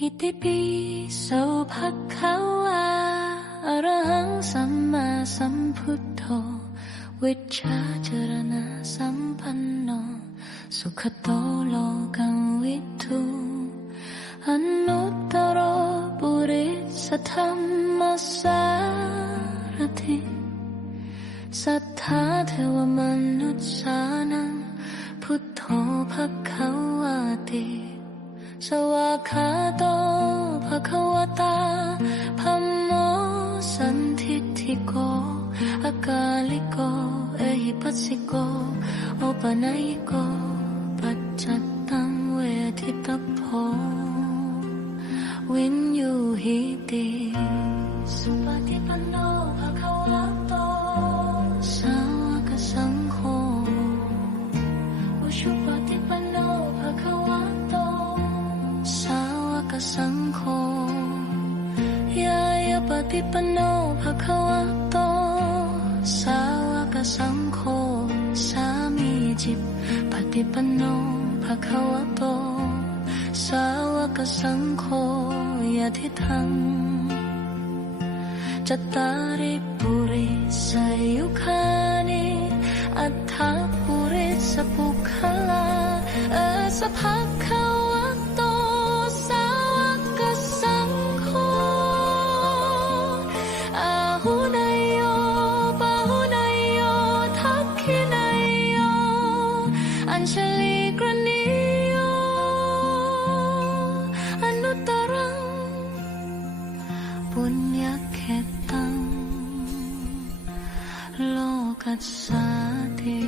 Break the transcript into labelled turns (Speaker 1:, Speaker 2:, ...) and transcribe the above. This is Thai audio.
Speaker 1: อิติปิโสภะคะวาอะระหังสัมมาสัมพุทโธวิชชาจรณะสัมปันโนสุขโตโลกัง คาโตภะคะวตาพัมโมสันทิทิโกอากาลิโก เอหิปัสสิโกโอปะนัยโก ปัจจัตตังเวทิตาโพวินยูหิติ สังโฆยายาปฏิปันโนภะคะวะโต สาวกสังโฆสามีจิตปฏิปันโนภะคะวะโต สาวกสังโฆยะทิทังจตาริปุริสยุคานิอัฏฐปุริสปุคลาเอสภา punya ketang lokat sate